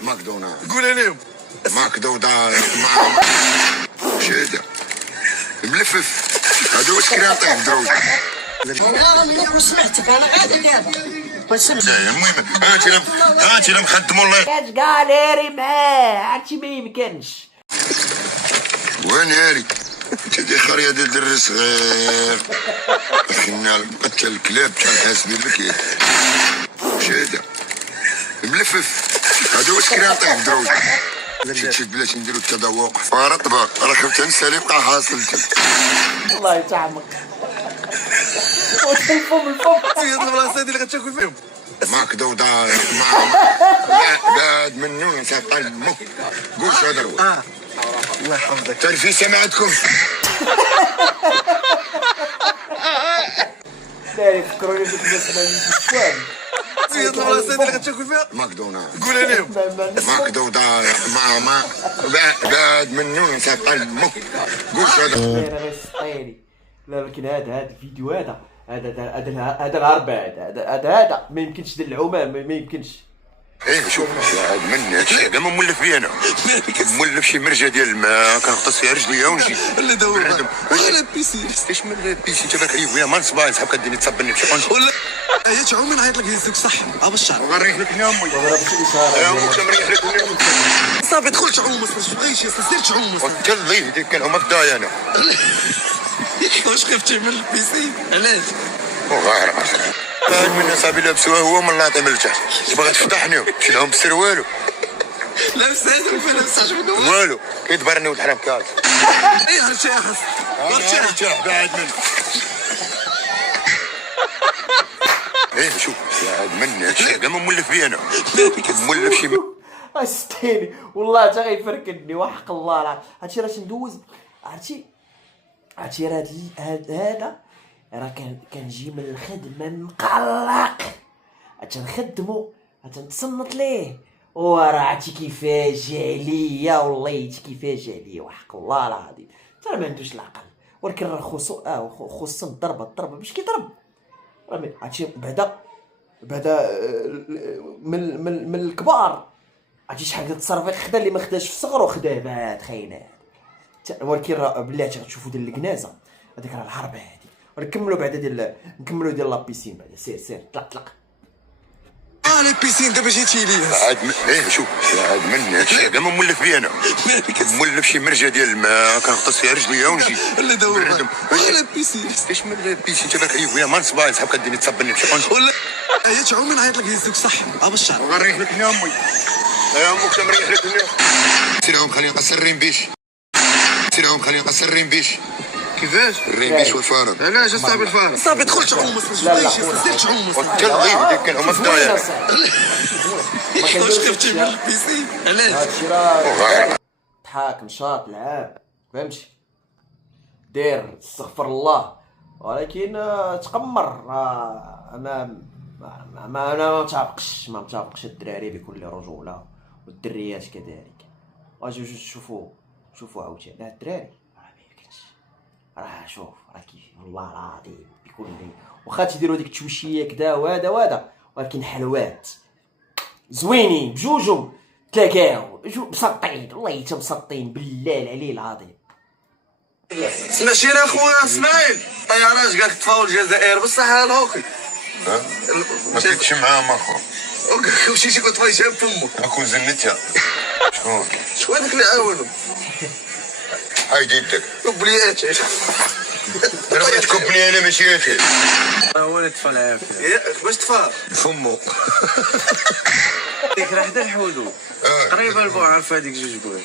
فيها؟ ماكدونالدز. قولها لهم. ماكدونالدز شادة ملفف هذا واش كرياتيف دروج. انا سمعتك انا عادي المهم هاتي لهم خدموا الله. كاش كاليري معاه هادشي ما يمكنش. وين هاري تدي خريه ديال دري صغير خنا حتى الكلاب بحال حاسبين لك شادة ملفف هذا واش كرياتيف دروج. شفت بلاتي نديرو التذوق فرطبه راه خفت نسالي بقى حاصل الله يتعمق. الفم هاد البلاصات اللي غتاكل فيهم. ماكدونالدز بعد منو نسقى المخ قول شو هذا هو. الله يحفظك. تعرفي سمعتكم لا يفكروني في الشوام. هاد البلاصات اللي غتاكل فيها. ماكدونالدز. قولها لهم. ماكدونالدز ماما بعد منو نسقى المخ قول شو هذا. غير سطيني. لا لكن هذا الفيديو هذا الهرب هذا ما يمكنش دير العمام ما يمكنش. ايه شوف هاد منك كاع ما مولف بيه انا مولف شي مرجه ديال الماء كنغطس فيها رجليا ونجي لا دابا ولا بيسين. اش من البيسي انت باك ويا ما نصباي نسحب كديني تصبني بشي قنص ولا هي تعوم نعيط لك يهزك صح بالشعر. غنريح لك هنا امي ضرب شي اشاره. يا امك مريح لك هنا صافي دخل تعوم ما تبغيش سير تعوم. قلت الضيف ديك كان هما في الدايا انا واش خفتي من البيسين علاش؟ وغير هاد من صاحبي لابسوها هو من لاطي من التحت تبغى تفضحني مشي لهم بالسروالو لابس هذا وفين لابس عجبك والو كيدبرني ولد حرام كاز. ايه ارتاح ارتاح بعد منك. ايه شوف هاد منك كاع ما مولف بيه انا مولف شي استيني والله تا غيفركدني وحق الله العظيم. هادشي راه تندوز عرفتي راه هذا راه كنجي من الخدمه مقلق تنخدمو تنتصنت ليه وراه عرفتي كيفاش جا عليا والله كيفاش جا عليا وحق الله العظيم ترى ما عندوش العقل. ولكن راه خصو الضربه باش كيضرب عرفتي بعدا من الكبار عرفتي شحال ديال التصرفات خدا اللي ما خداش في صغرو خداه بعد خاينات. ولكن راه بلاتي غتشوفوا ديال الكنازه هذيك راه الحرب هذه. ونكملوا بعدا نكملوا ديال لابيسين بعدا سير طلق. لي بيسين دابا جيتي لي عاد ايه شوف عاد منك كاع ما مولف بيه انا مولف شي مرجه ديال الماء كنغطس فيها رجليا ونجي. لا دابا ولا بيسين. اش من البيسي انت باك ويا ما نصباي نسحب كديني تصبني بشي قنص. ولا هي تعوم نعيط لك يهزك صح بالشعر. غنريح لك هنا امي يا امك مريح لك هنا. سيرهم خلينا نقصر الرين بيش كيفاش؟ الرين بيش والفارض. علاش اصاحبي الفارض؟ صافي دخل تعوم ما تبغيش سير تعوم. قلت الضيف ديك كان هما في الدايا واش خفتي من البيسين علاش؟ هادشي راه ضحك نشاط لعاب فهمتي دير استغفر الله. ولكن تقمر ما متابقش الدراري بكل رجوله والدريات كذلك. واجي شوفوا عاوتاني هاد الدراري راه ما يمكنش راه شوف راه كيف والله العظيم بكل واخا تيديروا ديك التوشيه كدا وهذا ولكن حلوات زوينين بجوجهم تلاقاو مسطين والله حتى مسطين بالله العلي العظيم. سمعتينا اخويا اسماعيل طيارات قالك تفاول الجزائر بصح الهوكي ما كنتش معاهم اخو مشيتي كنت بغيت جاب فمك اكون زنتها شكون هذاك اللي عاونو هاي يدك كوبليات انا بغيت كوبني انا ماشي انت. هو اللي طفى العافيه باش طفى فمو ديك راه حدا الحدود قريبه البوعه هذيك جوج بوين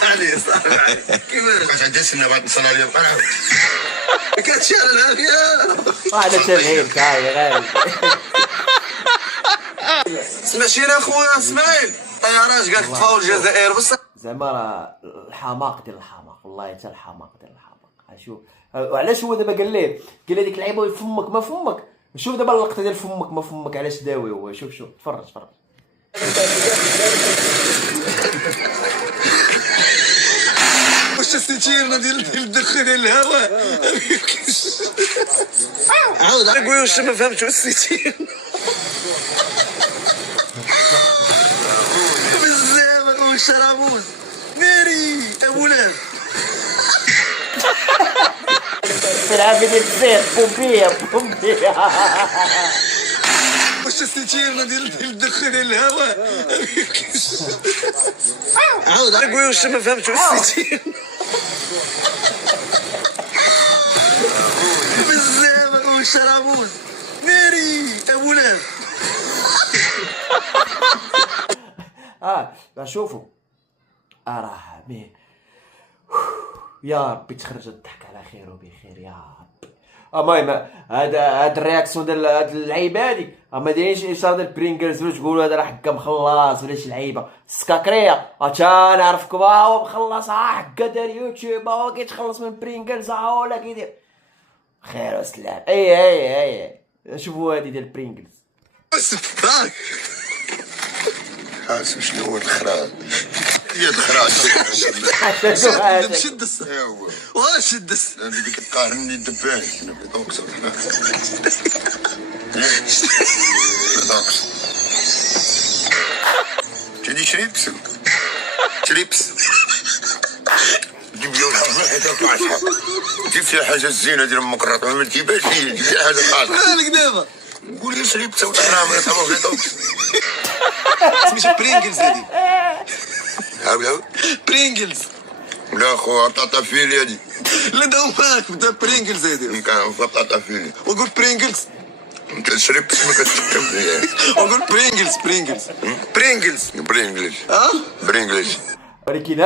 صالي كيفاش كنت عندي سنه بغيت نصل عليا بقى كتشي على العافيه هذا تبعير كاي غالي. سمعتينا اخويا اسماعيل طيارات قالك تفاول الجزائر بصح زعما راه الحماق ديال الحماق والله حتى الحماق ديال الحماق. شوف وعلاش هو دابا قال ليه ديك اللعيبه يفمك ما فمك. شوف دابا اللقطه ديال فمك ما فمك علاش داوي هو. شوف تفرج واش الستيرنا ديال الدخان ديال الهواء عاود قول واش ما فهمتش الستير والشرامون ناري ابو لاب. تلعب ديال الزيت بومبيه بومبيه. واش الستيرنا ديال الدخان الهواء عاود قول واش ما فهمتش الستيرنا بزاف والشرامون ناري ابو لاب. شوفوا راه مي يا ربي تخرج الضحك على خير وبخير يا ربي. المهم هاد الرياكسيون ديال هاد اللعيبه هادي ما دايرينش اشاره ديال برينجلز ولا تقولوا هذا راه حكا مخلص ولا شي لعيبه السكاكريه تا نعرفكم هو مخلص حكا دار يوتيوب هو كيتخلص من برينجلز ولا كيدير خير وسلام. اي شوفوا هادي ديال برينجلز. صفاك حاسب شنو هو الخراج هي الخراج شد الس ايوا واش شد الس هذيك تقارني الدبان انا بدوكسر تدي شريبس جيب لي واحد هذا جيب فيها حاجه زينه ديال المقرطه ما تجيبهاش لي جيب فيها حاجه خاصه مالك دابا قول لي شريبس وحرام انا تبغى في دوكس سميتو برينجلز هادي هاو برينجلز لا خو بطاطا فيلي هادي لا داوماك بدا برينجلز هادي كان بطاطا فيلي وقول برينجلز انت شريبس ما كتحكم فيها وقول برينجلز برينجلز برينجلش ولكن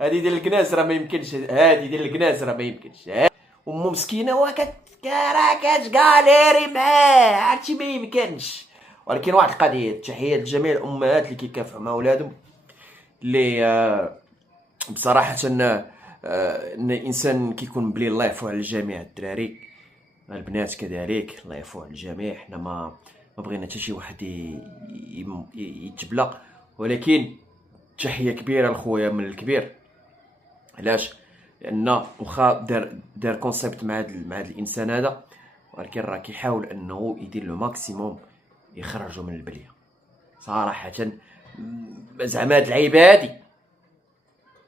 هادي ديال الكناس راه ما يمكنش. هادي ديال الكناس راه ما يمكنش. امو مسكينه راه كتقاليري معاه عرفتي ما يمكنش. ولكن واحد القضيه تحيه لجميع الامهات اللي كيكافحوا مع ولادهم اللي بصراحه ان الانسان كيكون بلي الله يعفو على الجميع الدراري البنات كذلك الله يعفو على الجميع. حنا ما بغينا حتى شي واحد يتبلى ولكن تحيه كبيره لخويا من الكبير. علاش؟ لان واخا دار كونسيبت مع هذا الانسان هذا ولكن راه كيحاول انه يدير لو ماكسيموم يخرجوا من البليه صراحه. زعما هاد اللعيبه هادي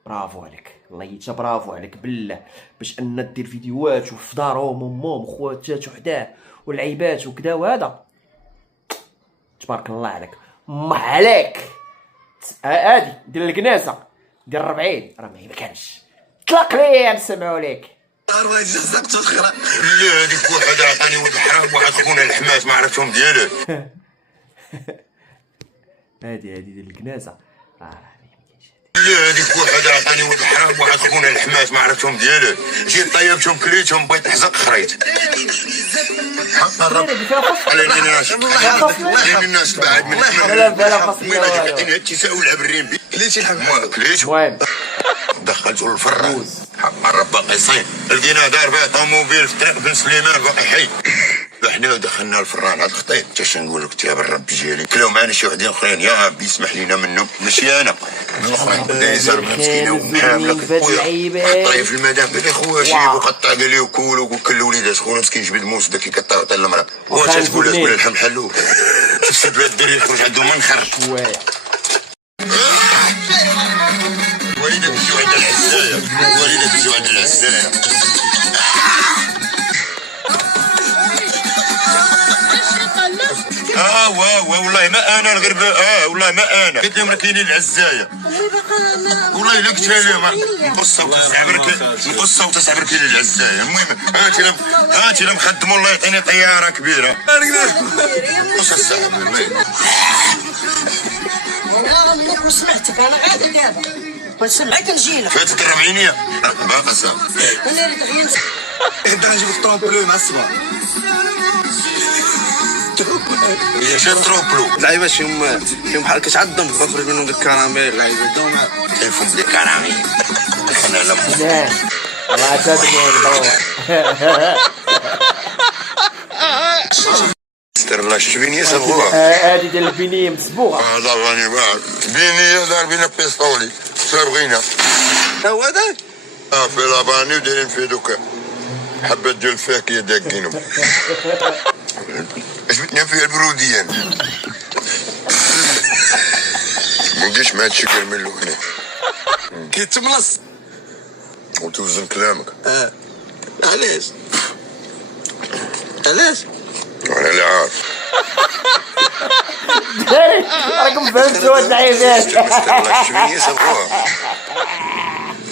برافو عليك الله يتا برافو عليك بالله باش ان دير فيديوهات وفي دارهم امهم خواتات وحداه والعيبات وكذا وهذا تبارك الله عليك ما عليك. هادي دير الكناسه دير 40 راه ما يمكنش اطلق لي نسمعوا ليك. واحد جزقته الخرا لا هذيك واحد عطاني ولد الحرام واحد خونا الحماس ما عرفتهم ديالك هادي ديال الكناسه راه لا هذيك واحد عطاني ولد الحرام واحد خونا الحماس ما عرفتهم ديالك جيت طيبتهم كليتهم بغيت نحزق خريت حق الرب على الناس بعد من الحمام التساؤل عبرين بي كليتي الحمام كليتهم المهم دخلته للفران حق الرب باقي صين لقينا دار بها طوموبيل في طريق بن سليمان باقي حي حنا دخلنا الفران عاد خطيت حتى شنقول لك يا بالرب ديالي كلاو معنا شي وحدين اخرين يا ربي يسمح لينا منهم ماشي انا الاخرين دايزر مسكينه وحامله خويا طايف في المدام قال لي خويا شي وقطع قال لي وكول وكل الوليدات خويا مسكين جبد الموس داك كيقطع حتى المراه واش تقول الحم حلو تسد بها الدري يخرج عنده منخر شويه وليدة تجيو عند العزايه وليدة تجيو عند العزايه والله ما انا غير والله ما انا قلت لهم راه كاينين العزايه والله الا قلتها لهم نقصه وتسع بركين العزايه. المهم هاتي لهم خدموا الله يعطيني طياره كبيره نص الساعه انا سمعتك انا غادي دابا ونسمعك نجيلك فاتت الربعينيه باقي صافي انا اللي تغير غدا نجيب الطومبلو مع الصباح هي شي تروبلو اللعيبه فيهم بحال كتعضم تخرج منهم ديك الكراميل اللعيبه داو مع تلفون بلي كراميل انا لما الله تادني استر الله الشبينيه صبغوها هادي ديال البنيه مسبوغه لا راني ما بينيه دار بينا بيستولي بغينا هو هذاك في لاباني ودايرين فيه دوكا حبات ديال الفاكهه داكينهم عجبتني فيها البروديان ما نجيش مع هادشي كنعملو هنا كيتملص. وتوزن كلامك. علاش؟ علاش؟ انا اللي عارف. راكم فهمتوا العيبات. شويه سبوها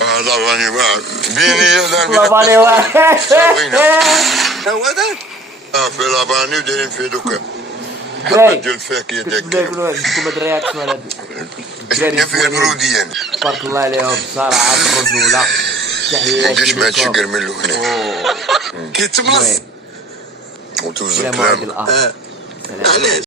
هذا راني واحد بيني هذا والله باني واحد. هو هذا؟ في لاباني ودايرين فيه دوكا دراري ديال الفاكهه كنت داك نقولوا عندكم هاد الرياكسيون هادي. هي فيها المروديان. تبارك الله عليهم بصراحه الرجوله. ما تحياتي نجيش مع هادشي لكم. كنعملو هنا كيتملص. المهم وتوزن سلام عليكم كلامك. الأخ. سلام. علاش؟